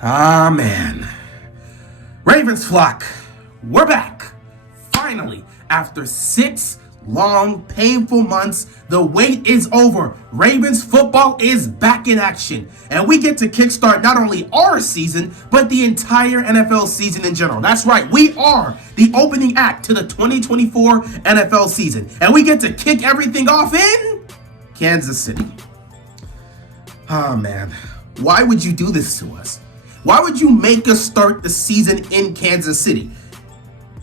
Ah, man. Ravens flock, we're back. Finally, after 6 long, painful months, the wait is over. Ravens football is back in action. And we get to kickstart not only our season, but the entire NFL season in general. That's right, we are the opening act to the 2024 NFL season. And we get to kick everything off in Kansas City. Oh, man. Why would you do this to us? Why would you make us start the season in Kansas City?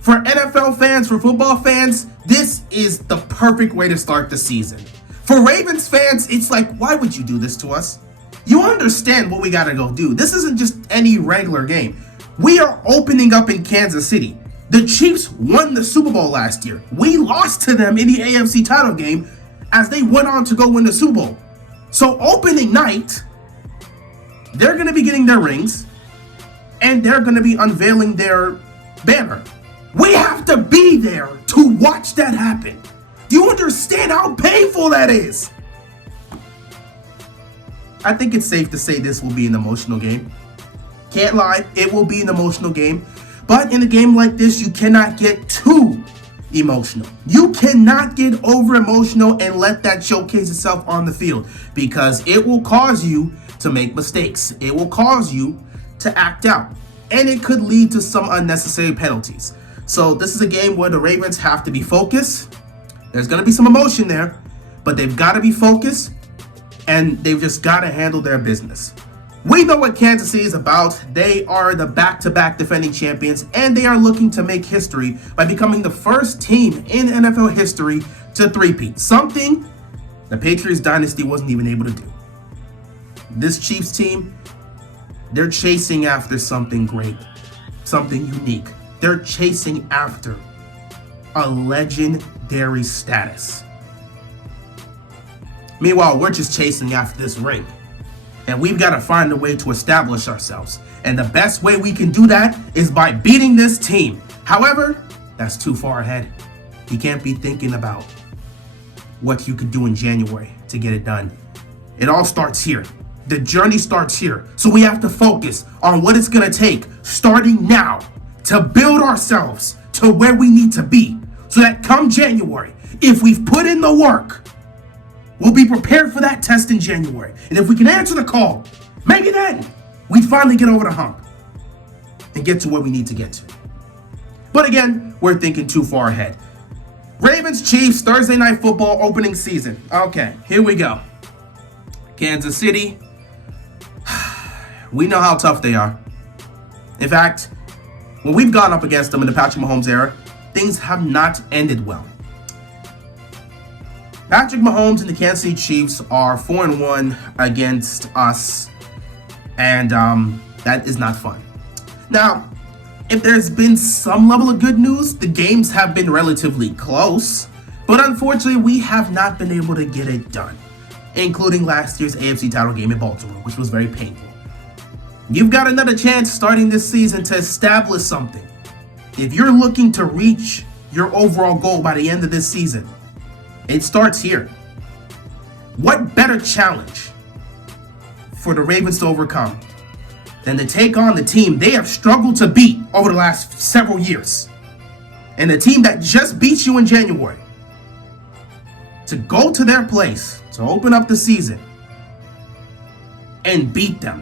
For NFL fans, for football fans, this is the perfect way to start the season. For Ravens fans, it's like, why would you do this to us? You understand what we gotta go do. This isn't just any regular game. We are opening up in Kansas City. The Chiefs won the Super Bowl last year. We lost to them in the AFC title game as they went on to go win the Super Bowl. So opening night, they're gonna be getting their rings and they're gonna be unveiling their banner. We have to be there to watch that happen. Do you understand how painful that is? I think it's safe to say this will be an emotional game. Can't lie, it will be an emotional game. But in a game like this, you cannot get too emotional. You cannot get over emotional and let that showcase itself on the field because it will cause you to make mistakes. It will cause you to act out. And it could lead to some unnecessary penalties. So this is a game where the Ravens have to be focused. There's going to be some emotion there, but they've got to be focused and they've just got to handle their business. We know what Kansas City is about. They are the back-to-back defending champions and they are looking to make history by becoming the first team in NFL history to three-peat. Something the Patriots dynasty wasn't even able to do. This Chiefs team, they're chasing after something great, something unique. They're chasing after a legendary status. Meanwhile, we're just chasing after this ring. And we've got to find a way to establish ourselves. And the best way we can do that is by beating this team. However, that's too far ahead. You can't be thinking about what you could do in January to get it done. It all starts here. The journey starts here. So we have to focus on what it's going to take starting now to build ourselves to where we need to be so that come January, if we've put in the work, we'll be prepared for that test in January. And if we can answer the call, maybe then we finally get over the hump and get to where we need to get to. But again, we're thinking too far ahead. Ravens Chiefs Thursday Night Football opening season. Okay, here we go. Kansas City. We know how tough they are. In fact, when we've gone up against them in the Patrick Mahomes era, things have not ended well. Patrick Mahomes and the Kansas City Chiefs are 4-1 against us, and that is not fun. Now, if there's been some level of good news, the games have been relatively close, but unfortunately, we have not been able to get it done, including last year's AFC title game in Baltimore, which was very painful. You've got another chance starting this season to establish something. If you're looking to reach your overall goal by the end of this season, it starts here. What better challenge for the Ravens to overcome than to take on the team they have struggled to beat over the last several years? And the team that just beat you in January. To go to their place, to open up the season, and beat them.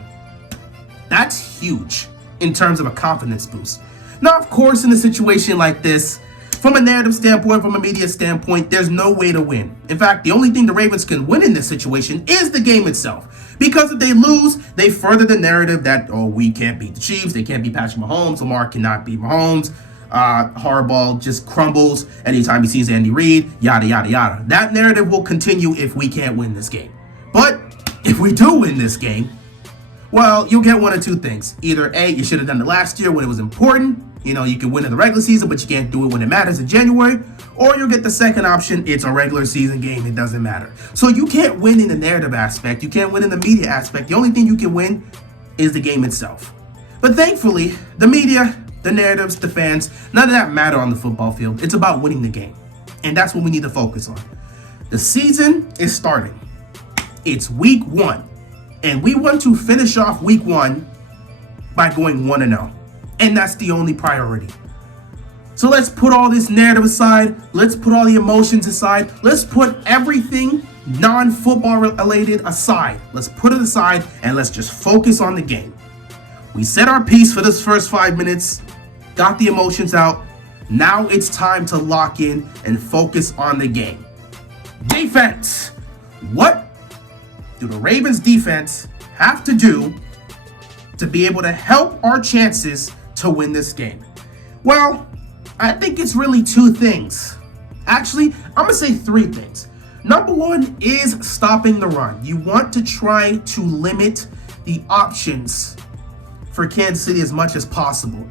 That's huge in terms of a confidence boost. Now, of course, in a situation like this, from a narrative standpoint, from a media standpoint, there's no way to win. In fact, the only thing the Ravens can win in this situation is the game itself. Because if they lose, they further the narrative that, oh, we can't beat the Chiefs, they can't beat Patrick Mahomes, Lamar cannot beat Mahomes, Harbaugh just crumbles anytime he sees Andy Reid, yada, yada, yada. That narrative will continue if we can't win this game. But if we do win this game, well, you'll get one of two things. Either A, you should have done it last year when it was important. You know, you can win in the regular season, but you can't do it when it matters in January. Or you'll get the second option. It's a regular season game. It doesn't matter. So you can't win in the narrative aspect. You can't win in the media aspect. The only thing you can win is the game itself. But thankfully, the media, the narratives, the fans, none of that matter on the football field. It's about winning the game. And that's what we need to focus on. The season is starting. It's week 1. And we want to finish off week 1 by going 1-0. And that's the only priority. So let's put all this narrative aside. Let's put all the emotions aside. Let's put everything non-football related aside. Let's put it aside and let's just focus on the game. We said our piece for this first 5 minutes, got the emotions out. Now it's time to lock in and focus on the game. Defense. What do the Ravens defense have to do to be able to help our chances to win this game? Well, I think it's really two things. Actually, I'm going to say three things. Number one is stopping the run. You want to try to limit the options for Kansas City as much as possible.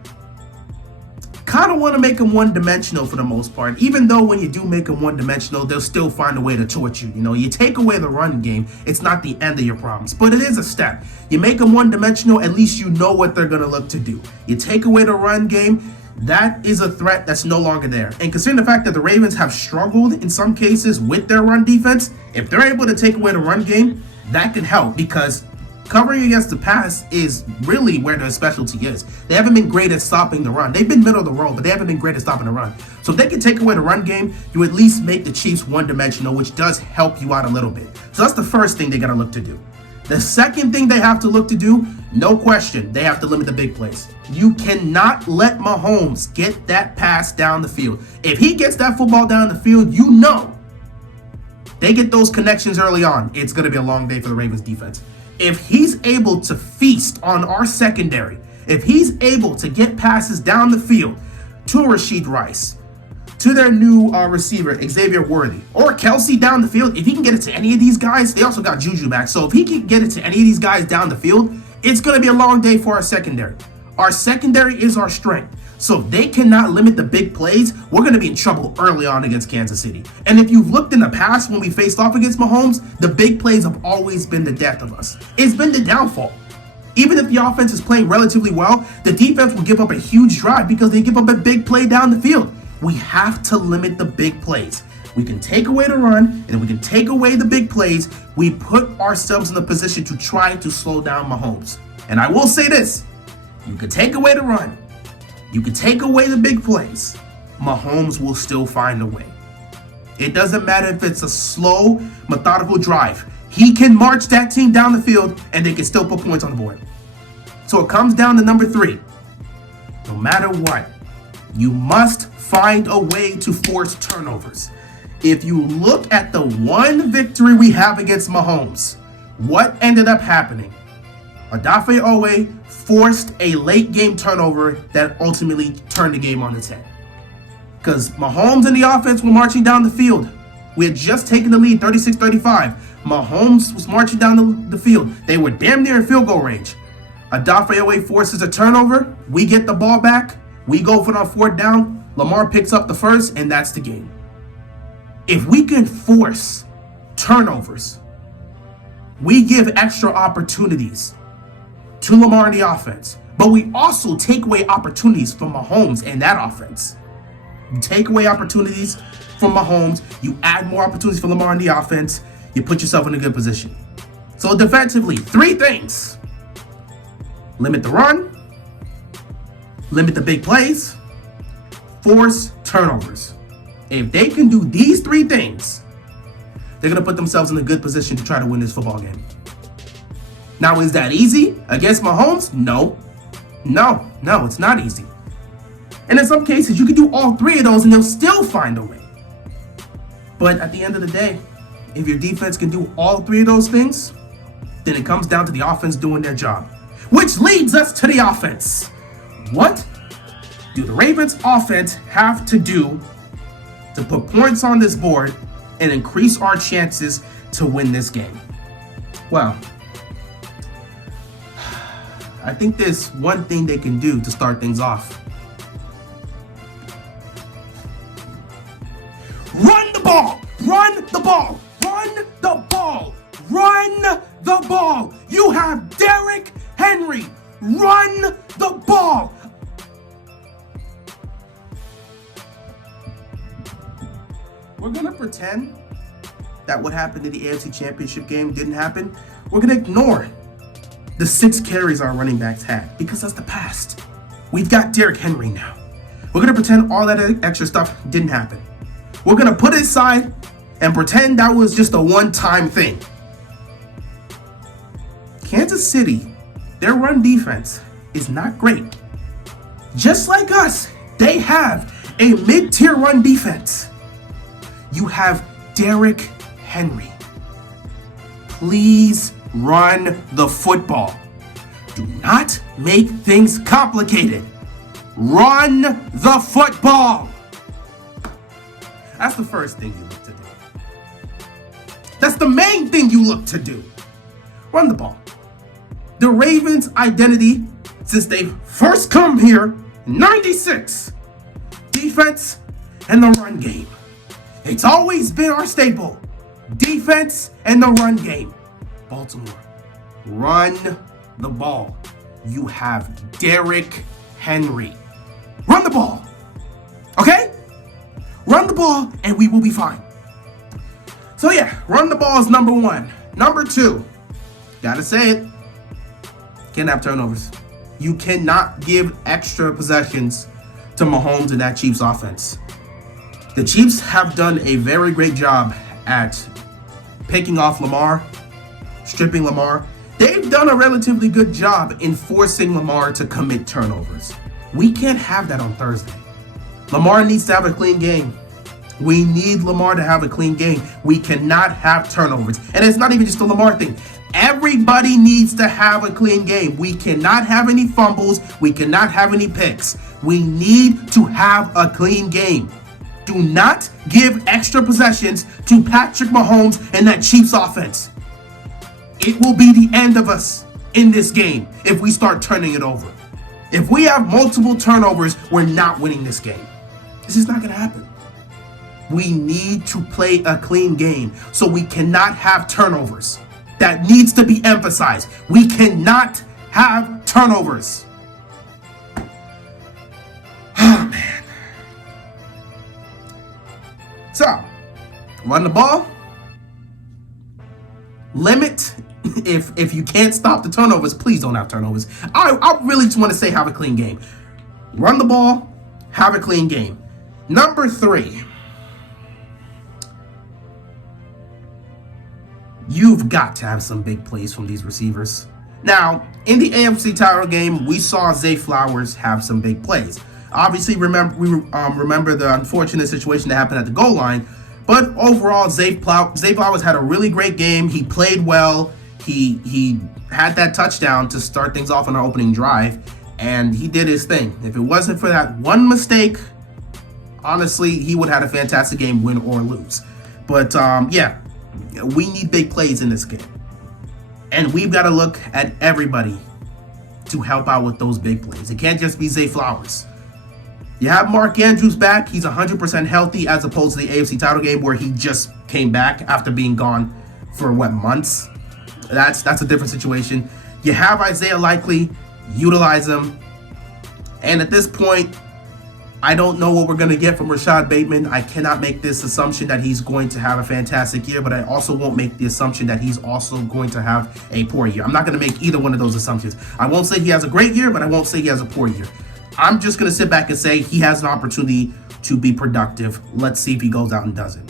Kind of want to make them one-dimensional for the most part, even though when you do make them one-dimensional, they'll still find a way to torch you. You know, you take away the run game, it's not the end of your problems, but it is a step. You make them one-dimensional, at least you know what they're going to look to do. You take away the run game, that is a threat that's no longer there. And considering the fact that the Ravens have struggled in some cases with their run defense, if they're able to take away the run game, that can help because covering against the pass is really where their specialty is. They haven't been great at stopping the run. They've been middle of the road, but they haven't been great at stopping the run. So if they can take away the run game, you at least make the Chiefs one-dimensional, which does help you out a little bit. So that's the first thing they got to look to do. The second thing they have to look to do, no question, they have to limit the big plays. You cannot let Mahomes get that pass down the field. If he gets that football down the field, you know they get those connections early on. It's going to be a long day for the Ravens defense. If he's able to feast on our secondary, if he's able to get passes down the field to Rashid Rice, to their new receiver, Xavier Worthy, or Kelsey down the field, if he can get it to any of these guys, they also got Juju back. So if he can get it to any of these guys down the field, it's going to be a long day for our secondary. Our secondary is our strength. So if they cannot limit the big plays, we're going to be in trouble early on against Kansas City. And if you've looked in the past when we faced off against Mahomes, the big plays have always been the death of us. It's been the downfall. Even if the offense is playing relatively well, the defense will give up a huge drive because they give up a big play down the field. We have to limit the big plays. We can take away the run, and we can take away the big plays. We put ourselves in the position to try to slow down Mahomes. And I will say this, you can take away the run, you can take away the big plays, Mahomes will still find a way. It doesn't matter if it's a slow, methodical drive. He can march that team down the field, and they can still put points on the board. So it comes down to number three. No matter what, you must find a way to force turnovers. If you look at the one victory we have against Mahomes, what ended up happening? Odafe Oweh forced a late game turnover that ultimately turned the game on its head. Because Mahomes and the offense were marching down the field. We had just taken the lead 36-35. Mahomes was marching down the field. They were damn near in field goal range. Odafe Oweh forces a turnover. We get the ball back. We go for it on fourth down. Lamar picks up the first, and that's the game. If we can force turnovers, we give extra opportunities to Lamar and the offense, but we also take away opportunities from Mahomes and that offense. You take away opportunities from Mahomes, you add more opportunities for Lamar and the offense, you put yourself in a good position. So defensively, three things. Limit the run, limit the big plays, force turnovers. If they can do these three things, they're going to put themselves in a good position to try to win this football game. Now, is that easy against Mahomes? No, it's not easy. And in some cases, you can do all three of those and they'll still find a way. But at the end of the day, if your defense can do all three of those things, then it comes down to the offense doing their job. Which leads us to the offense. What do the Ravens offense have to do to put points on this board and increase our chances to win this game? Well, I think there's one thing they can do to start things off. Run the ball! Run the ball! Run the ball! Run the ball! You have Derrick Henry! Run the ball! We're going to pretend that what happened in the AFC Championship game didn't happen. We're going to ignore the 6 carries our running backs had, because that's the past. We've got Derrick Henry now. We're going to pretend all that extra stuff didn't happen. We're going to put it aside and pretend that was just a one-time thing. Kansas City, their run defense is not great. Just like us, they have a mid-tier run defense. You have Derrick Henry. Please run the football. Do not make things complicated. Run the football. That's the first thing you look to do. That's the main thing you look to do. Run the ball. The Ravens' identity since they first come here in 96, defense and the run game. It's always been our staple. Defense and the run game. Baltimore, run the ball. You have Derrick Henry. Run the ball. Okay? Run the ball and we will be fine. So yeah, run the ball is number 1. Number 2, gotta say it, can't have turnovers. You cannot give extra possessions to Mahomes and that Chiefs offense. The Chiefs have done a very great job at picking off Lamar, stripping Lamar. They've done a relatively good job in forcing Lamar to commit turnovers. We can't have that on Thursday. Lamar needs to have a clean game. We need Lamar to have a clean game. We cannot have turnovers. And it's not even just a Lamar thing. Everybody needs to have a clean game. We cannot have any fumbles. We cannot have any picks. We need to have a clean game. Do not give extra possessions to Patrick Mahomes and that Chiefs offense. It will be the end of us in this game if we start turning it over. If we have multiple turnovers, we're not winning this game. This is not going to happen. We need to play a clean game, so we cannot have turnovers. That needs to be emphasized. We cannot have turnovers. Oh, man. So, run the ball. Limit. If you can't stop the turnovers, please don't have turnovers. I really just want to say have a clean game. Run the ball, have a clean game. Number 3. You've got to have some big plays from these receivers. Now, in the AFC title game, we saw Zay Flowers have some big plays. Obviously, we remember the unfortunate situation that happened at the goal line. But overall, Zay Flowers had a really great game. He played well. He had that touchdown to start things off on our opening drive, and he did his thing. If it wasn't for that one mistake, honestly, he would have had a fantastic game, win or lose. But yeah, we need big plays in this game. And we've got to look at everybody to help out with those big plays. It can't just be Zay Flowers. You have Mark Andrews back. He's 100% healthy, as opposed to the AFC title game where he just came back after being gone for, months. That's a different situation. You have Isaiah Likely. Utilize him. And at this point, I don't know what we're going to get from Rashad Bateman. I cannot make this assumption that he's going to have a fantastic year, but I also won't make the assumption that he's also going to have a poor year. I'm not going to make either one of those assumptions. I won't say he has a great year, but I won't say he has a poor year. I'm just going to sit back and say he has an opportunity to be productive. Let's see if he goes out and does it.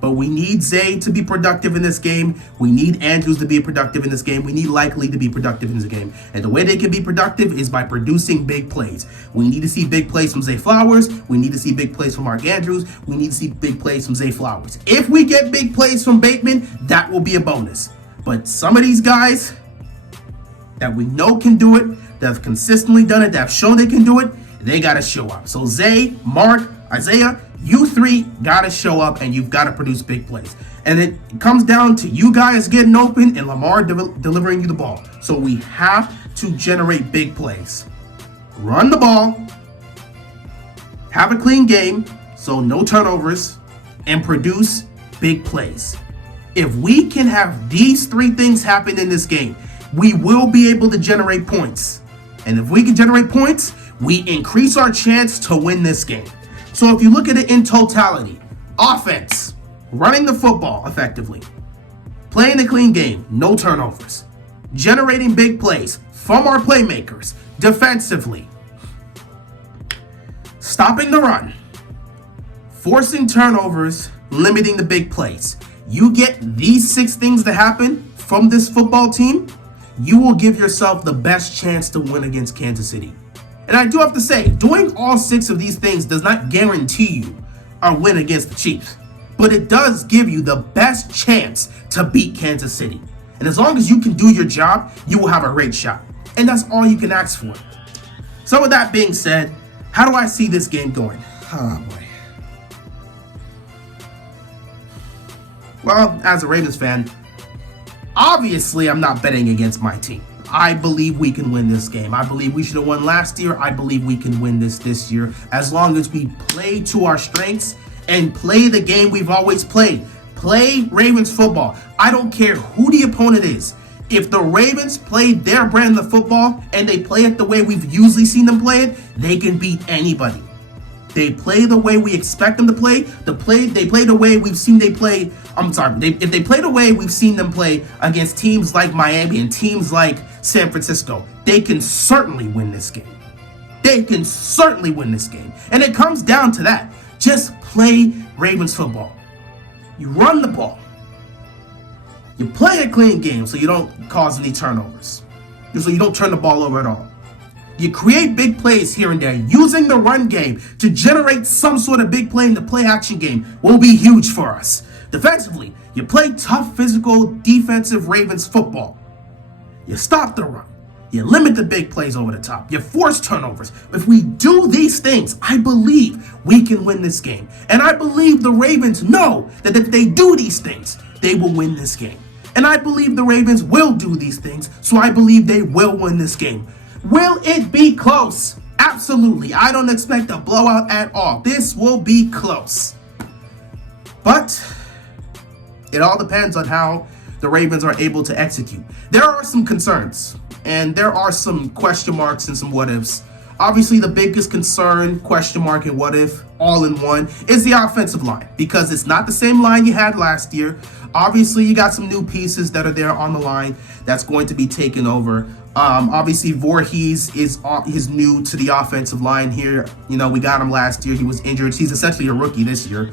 But we need Zay to be productive in this game. We need Andrews to be productive in this game. We need Likely to be productive in this game. And the way they can be productive is by producing big plays. We need to see big plays from Zay Flowers. We need to see big plays from Mark Andrews. We need to see big plays from Zay Flowers. If we get big plays from Bateman, that will be a bonus. But some of these guys that we know can do it, that have consistently done it, that have shown they can do it, they got to show up. So Zay, Mark, Isaiah, you three got to show up, and you've got to produce big plays. And it comes down to you guys getting open and Lamar delivering you the ball. So we have to generate big plays. Run the ball, have a clean game, so no turnovers, and produce big plays. If we can have these 3 things happen in this game, we will be able to generate points. And if we can generate points, we increase our chance to win this game. So if you look at it in totality, offense, running the football effectively, playing a clean game, no turnovers, generating big plays from our playmakers defensively, stopping the run, forcing turnovers, limiting the big plays. You get these 6 things to happen from this football team, you will give yourself the best chance to win against Kansas City. And I do have to say, doing all 6 of these things does not guarantee you a win against the Chiefs, but it does give you the best chance to beat Kansas City. And as long as you can do your job, you will have a great shot. And that's all you can ask for. So with that being said, how do I see this game going? Oh boy. Well, as a Ravens fan, obviously I'm not betting against my team. I believe we can win this game. I believe we should have won last year. I believe we can win this year as long as we play to our strengths and play the game we've always played. Play Ravens football. I don't care who the opponent is. If the Ravens play their brand of football and they play it the way we've usually seen them play it, they can beat anybody. They play the way we expect them to play. They play the way we've seen they play. If they play the way we've seen them play against teams like Miami and teams like San Francisco, they can certainly win this game. They can certainly win this game. And it comes down to that. Just play Ravens football. You run the ball. You play a clean game so you don't cause any turnovers. So you don't turn the ball over at all. You create big plays here and there. Using the run game to generate some sort of big play in the play action game will be huge for us. Defensively, you play tough, physical, defensive Ravens football. You stop the run. You limit the big plays over the top. You force turnovers. If we do these things, I believe we can win this game. And I believe the Ravens know that if they do these things, they will win this game. And I believe the Ravens will do these things, so I believe they will win this game. Will it be close? Absolutely. I don't expect a blowout at all. This will be close. But it all depends on how the Ravens are able to execute. There are some concerns, and there are some question marks and some what ifs. Obviously, the biggest concern, question mark, and what if, all in one, is the offensive line, because it's not the same line you had last year. Obviously, you got some new pieces that are there on the line that's going to be taken over. Obviously, Voorhees is new to the offensive line here. You know, we got him last year. He was injured. He's essentially a rookie this year.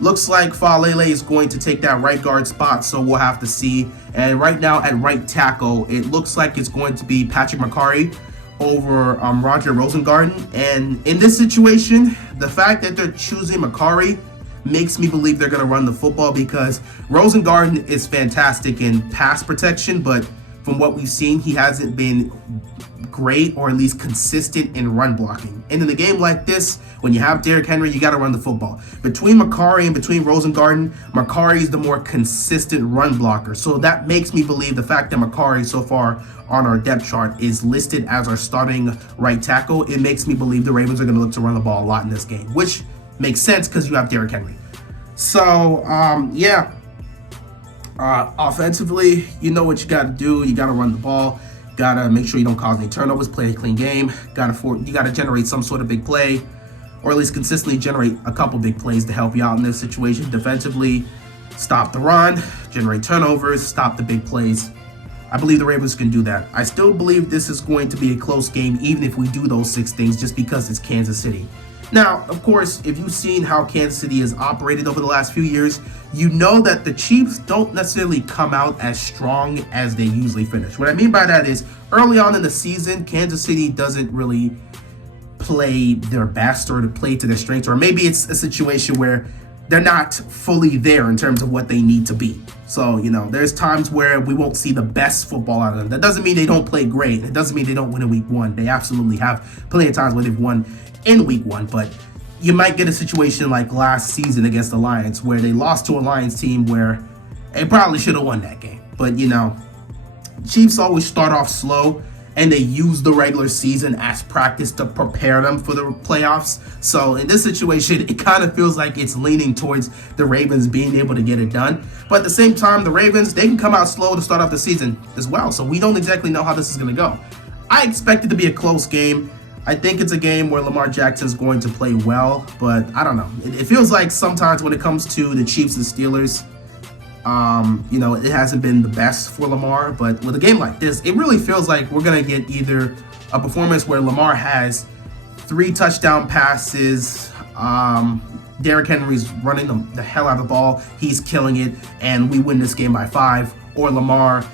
Looks like Faalele is going to take that right guard spot, so we'll have to see. And right now at right tackle, it looks like it's going to be Patrick Mekari over Roger Rosengarten. And in this situation, the fact that they're choosing Mekari makes me believe they're going to run the football, because Rosengarten is fantastic in pass protection, but from what we've seen, he hasn't been great, or at least consistent, in run blocking. And in a game like this, when you have Derrick Henry, you got to run the football. Between Mekari and between Rosengarten, Mekari is the more consistent run blocker. So that makes me believe the fact that Mekari so far on our depth chart is listed as our starting right tackle. It makes me believe the Ravens are going to look to run the ball a lot in this game, which makes sense because you have Derrick Henry. So, offensively, you know what you got to do. You got to run the ball. Got to make sure you don't cause any turnovers, play a clean game. You got to generate some sort of big play, or at least consistently generate a couple big plays to help you out in this situation. Defensively, stop the run, generate turnovers, stop the big plays. I believe the Ravens can do that. I still believe this is going to be a close game, even if we do those 6 things, just because it's Kansas City. Now, of course, if you've seen how Kansas City has operated over the last few years, you know that the Chiefs don't necessarily come out as strong as they usually finish. What I mean by that is, early on in the season, Kansas City doesn't really play their best or to play to their strengths, or maybe it's a situation where they're not fully there in terms of what they need to be. So, you know, there's times where we won't see the best football out of them. That doesn't mean they don't play great. It doesn't mean they don't win in week 1. They absolutely have plenty of times where they've won in week 1, but you might get a situation like last season against the Lions, where they lost to a Lions team where they probably should have won that game. But, you know, Chiefs always start off slow, and they use the regular season as practice to prepare them for the playoffs. So in this situation, it kind of feels like it's leaning towards the Ravens being able to get it done. But at the same time, the Ravens, they can come out slow to start off the season as well. So we don't exactly know how this is going to go. I expect it to be a close game. I think it's a game where Lamar Jackson's going to play well, but I don't know. It feels like sometimes when it comes to the Chiefs and Steelers, It hasn't been the best for Lamar, but with a game like this, it really feels like we're going to get either a performance where Lamar has 3 touchdown passes, Derrick Henry's running the hell out of the ball, he's killing it, and we win this game by 5, or Lamar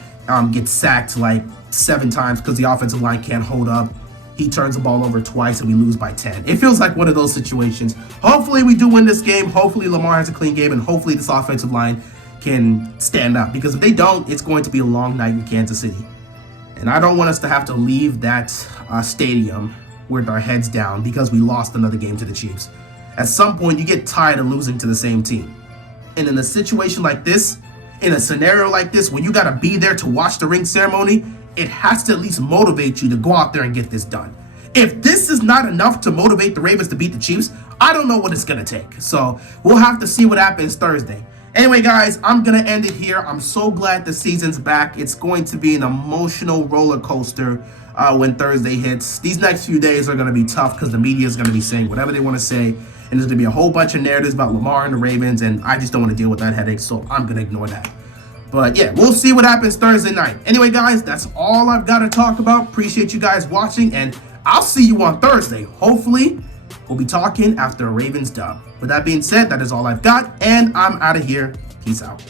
gets sacked like 7 times because the offensive line can't hold up. He turns the ball over twice and we lose by 10. It feels like one of those situations. Hopefully we do win this game. Hopefully Lamar has a clean game, and hopefully this offensive line can stand up, because if they don't, it's going to be a long night in Kansas City. And I don't want us to have to leave that stadium with our heads down because we lost another game to the Chiefs. At some point, you get tired of losing to the same team. And in a situation like this, in a scenario like this, when you got to be there to watch the ring ceremony, it has to at least motivate you to go out there and get this done. If this is not enough to motivate the Ravens to beat the Chiefs, I don't know what it's going to take. So we'll have to see what happens Thursday. Anyway, guys, I'm going to end it here. I'm so glad the season's back. It's going to be an emotional roller coaster when Thursday hits. These next few days are going to be tough because the media is going to be saying whatever they want to say. And there's going to be a whole bunch of narratives about Lamar and the Ravens, and I just don't want to deal with that headache, so I'm going to ignore that. But yeah, we'll see what happens Thursday night. Anyway, guys, that's all I've got to talk about. Appreciate you guys watching, and I'll see you on Thursday. Hopefully, we'll be talking after a Ravens dub. With that being said, that is all I've got, and I'm out of here. Peace out.